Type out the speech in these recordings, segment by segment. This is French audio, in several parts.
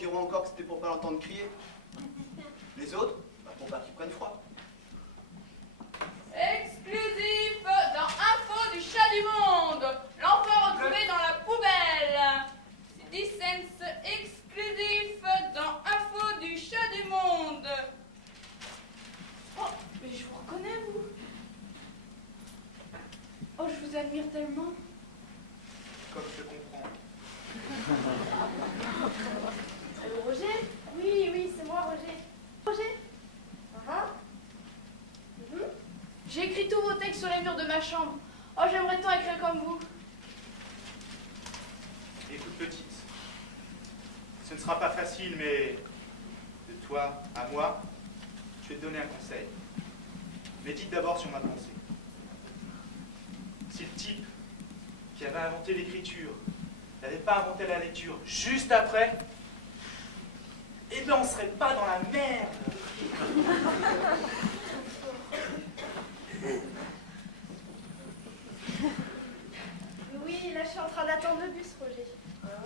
diront encore que c'était pour pas l'entendre crier. Les autres, bah, pour pas qu'ils prennent froid. Exclusif dans Info du chat du monde. L'enfant retrouvé dans la poubelle. 10 cents exclusif dans Info du chat du monde. Oh, mais je vous reconnais, vous. Oh, je vous admire tellement. Comme je te comprends. Allô, Roger? Oui, c'est moi, Roger. Roger? J'ai écrit tous vos textes sur les murs de ma chambre. Oh, j'aimerais tant écrire comme vous. Écoute, petite, ce ne sera pas facile, mais de toi à moi, je vais te donner un conseil. Médite d'abord sur ma pensée. Si le type qui avait inventé l'écriture n'avait pas inventé la lecture juste après, eh bien on ne serait pas dans la merde. Oui, là, je suis en train d'attendre le bus, Roger.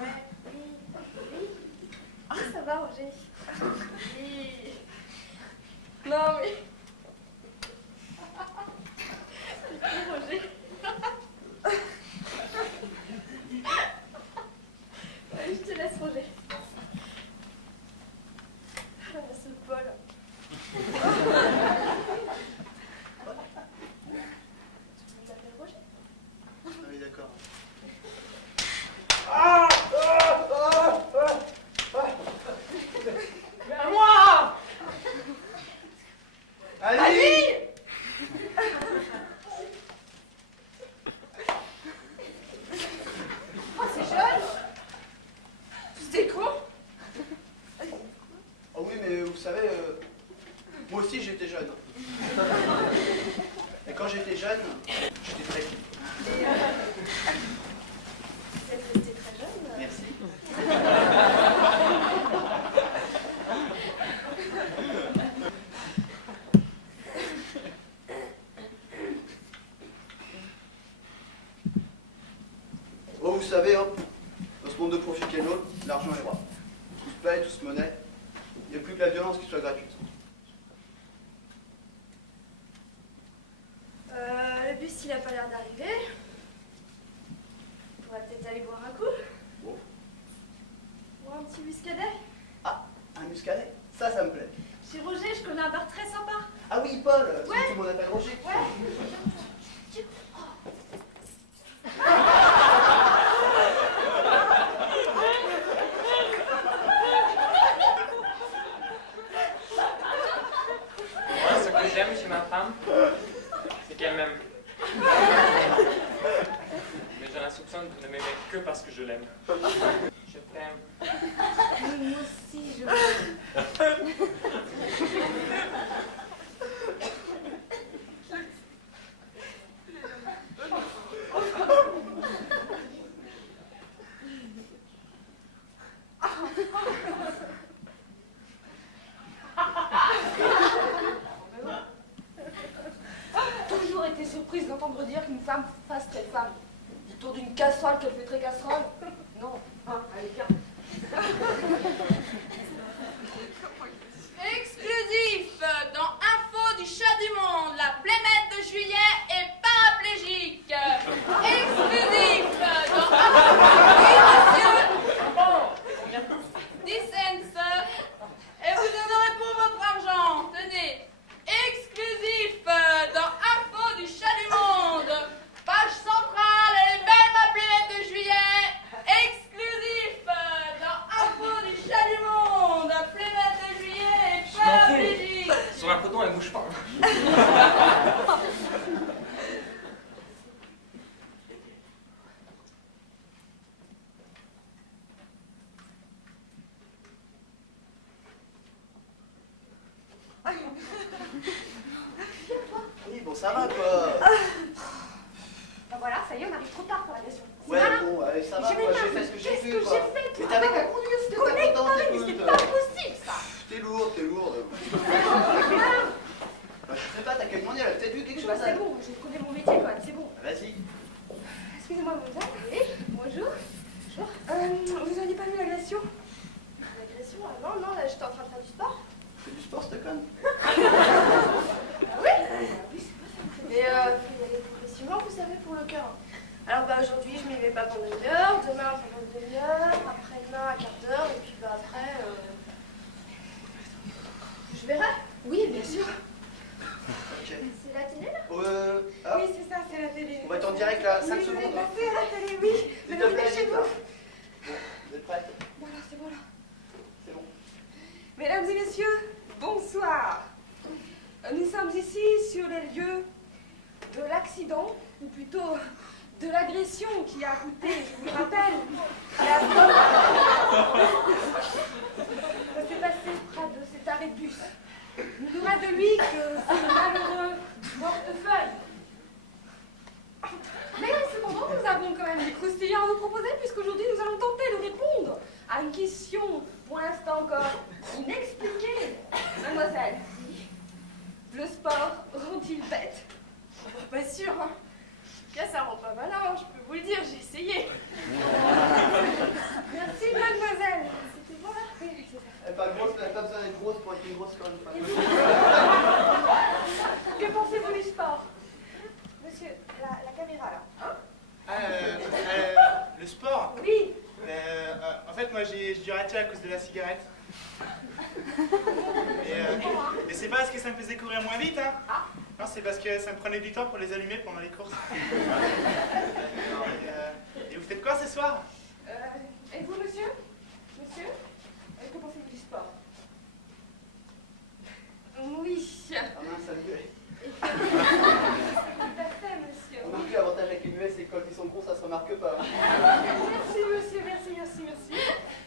Ouais. Oui. Ah, ça va, Roger. Oui. Non, mais... Oui, Roger. Allez, je te laisse, Roger. Ah, ce Paul. Tu t'appelles Roger? Ah oui, d'accord. Mais à moi! Ali! Oh, c'est jeune! C'était con? Oh oui, mais vous savez, moi aussi j'étais jeune. Et quand j'étais jeune, j'étais très libre. Vous êtes resté très jeune. Merci. Oh, vous savez, hein, dans ce monde de profit qu'est le nôtre, l'argent est roi. Tout se paye, tout se monnaie. Il n'y a plus que la violence qui soit gratuite. Le bus, il a pas l'air d'arriver. On pourrait peut-être aller boire un coup. Bon. Boire un petit muscadet. Ah, un muscadet, ça me plaît. Chez Roger, je connais un bar très sympa. Ah oui, Paul, celui Ouais. que tout le monde appelle Roger. Ouais. Moi, ce que j'aime chez ma femme, c'est qu'elle m'aime. Mais j'ai la soupçon de ne m'aimer que parce que je l'aime. Je t'aime. Moi aussi, je... Toujours été surprise d'entendre dire qu'une femme fasse très femme. Autour d'une casserole qu'elle fait très casserole. Non, hein, allez, viens. Exclusif dans Info du chat du monde. La plémette de juillet est paraplégique. Exclusif dans Info. Oui, monsieur. 10 cents. Et vous donnerez pour votre argent. Tenez. Exclusif dans Info du chat du monde. Page centrale, elle est belle ma plémette de juillet. Exclusif dans Info du chat du monde. La plémette de juillet est paraplégique. Sur la photo, elle bouge pas. Oui, bon, ça va, quoi. Ben voilà, ça y est, on arrive trop tard pour la leçon. Ouais, bon, allez, ça va, J'ai quoi. même J'ai pas- fait ce que j'ai Qu'est-ce pu, que quoi. j'ai fait, Mais toi? t'avais qu'à conduire, c'était pas Connecte content, pas, mais écoute. c'est pas possible, ça. T'es lourde. Bah, je sais pas, t'as qu'à demander, elle a peut-être vu quelque chose. C'est bon, je connais mon métier quand même, c'est bon. Vas-y. Excusez-moi, mademoiselle. Oui, bonjour. Bonjour. Vous n'auriez pas vu l'agression? L'agression? non, non, là j'étais en train de faire du sport. Tu fais du sport, cette conne? Ah oui? Oui, c'est pas ça. Mais il y a des progressivement, vous savez, pour le cœur. Alors bah aujourd'hui je m'y mets pas pendant 1 heure, demain pendant 1 demi-heure, après-demain un quart d'heure, et puis bah après... Je verrai. Oui, bien sûr. Ok. C'est la télé là? Ah, Oui, c'est ça, c'est la télé. on va être en direct là, 5 Oui, secondes. vous êtes passé à la télé, oui. S'il Venez te plaît, chez vite, vous. là. Bon, vous êtes prêts? Voilà, c'est bon là. C'est bon. Mesdames et messieurs, bonsoir. Nous sommes ici sur les lieux de l'accident, ou plutôt de l'agression qui a coûté, je vous le rappelle, la mort. Ça s'est passé près de cet arrêt de bus. Il n'aura de lui que ce malheureux portefeuille. Mais cependant, nous avons quand même des croustillants à vous proposer, puisqu'aujourd'hui nous allons tenter de répondre à une question pour l'instant encore inexpliquée. Mademoiselle, le sport rend-il bête? Pas sûr, hein. Là, ça rend pas malin, hein, je peux vous le dire, j'ai essayé. Merci, mademoiselle. C'était bon là? Oui, c'est ça. Elle n'est pas grosse, elle n'a pas besoin d'être grosse pour être une grosse conne. Que pensez-vous du sport? Monsieur, la caméra là. Hein? Le sport? Oui. En fait, moi, j'ai dû arrêter à cause de la cigarette. Mais c'est pas parce que ça me faisait courir moins vite, hein. Ah. Non, c'est parce que ça me prenait du temps pour les allumer pendant les courses. Et vous faites quoi ce soir? Et vous, monsieur? Monsieur? Que pensez-vous du sport? Oui. Ah mince, ça muet. Tout à fait, monsieur. On n'a plus l'avantage avec les muets, c'est que quand ils sont gros, ça se remarque pas. Merci, monsieur, merci.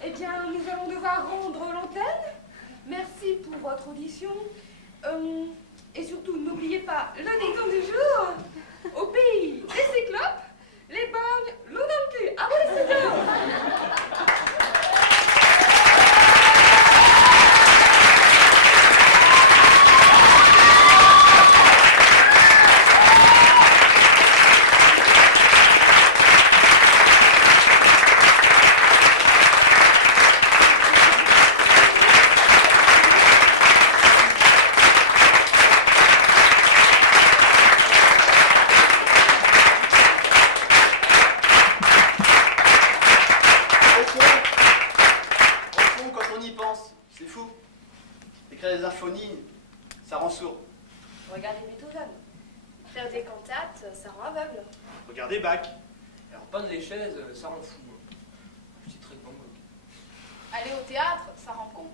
Eh bien, nous allons devoir rendre l'antenne. Merci pour votre audition. Et surtout, n'oubliez pas le dicton du jour. Au pays des cyclopes, les bonnes, l'eau dans le cul. À vous les studios. Au fond, quand on y pense, c'est fou. Écrire des symphonies, ça rend sourd. Regardez Beethoven. Faire des cantates, ça rend aveugle. Regardez Bach. Alors, peindre les chaises, ça rend fou. Petit truc Van Gogh. Aller au théâtre, ça rend con.